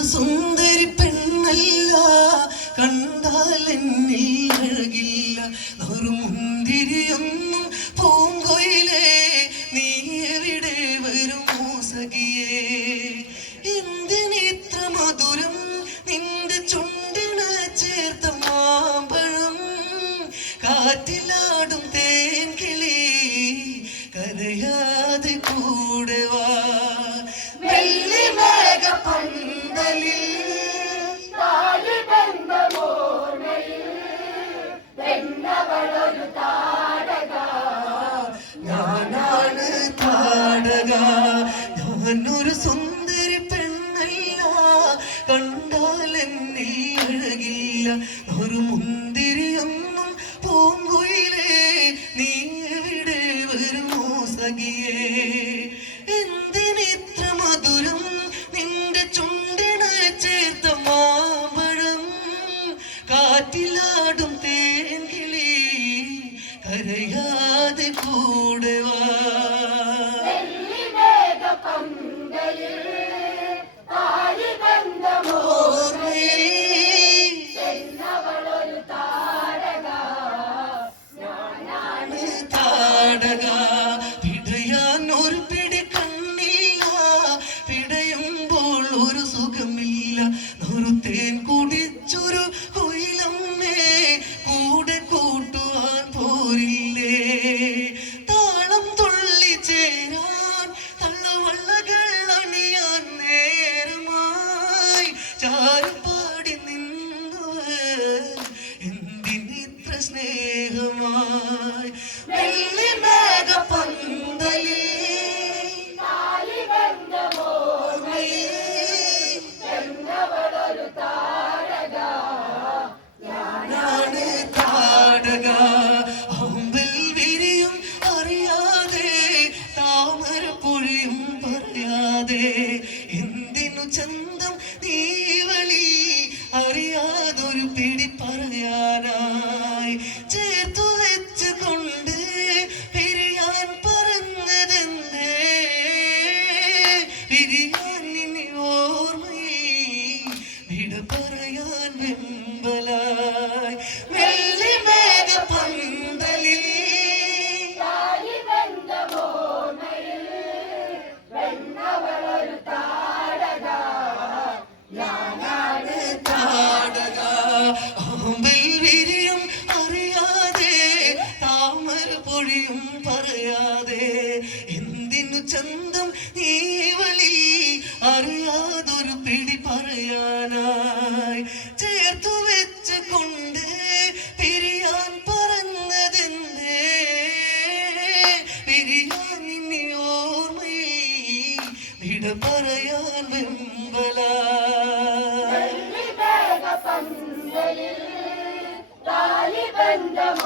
ഞാനൊരു സുന്ദരി പെണ്ണല്ല കണ്ടാൽ എന്നിൽ അഴകില്ല. ഒരു മുന്തിരിയൊന്നും പൂങ്കൊയിലേ നീ എവിടെ വരും സഖിയേ എന്തിനിത്ര മധുരം നിന്റെ ചുണ്ടിന ചേർത്ത മാമ്പഴം? കാറ്റിലാടും തേൻ കിളി കരയാതെ ഞാനൊരു സുന്ദരി പെണ്ണല്ല. കണ്ടാൽ എന്നിൽ അഴകില്ല. ഒരു മുന്തിരിയൊന്നും ചാരുപാടി നിന്നു എന്തിനിത്ര സ്നേഹമായി? വിരിയും അറിയാതെ എന്തിനു ചന്തം പറയാനായി താമര പൊഴിയും പറയാതെ എന്തിനു ചന്തം നീവളി അറിയാതൊരു പിടി പറയാനായി ചേർത്തു വെച്ച് കൊണ്ട് പിരിയാൻ പറഞ്ഞതെന്തേ? പിരിയാൻ ഇനി ഓർമ്മയിൽ വിട പറയാൻ വെമ്പലായി താലിബന്ധമോ ഓർമ്മയിൽ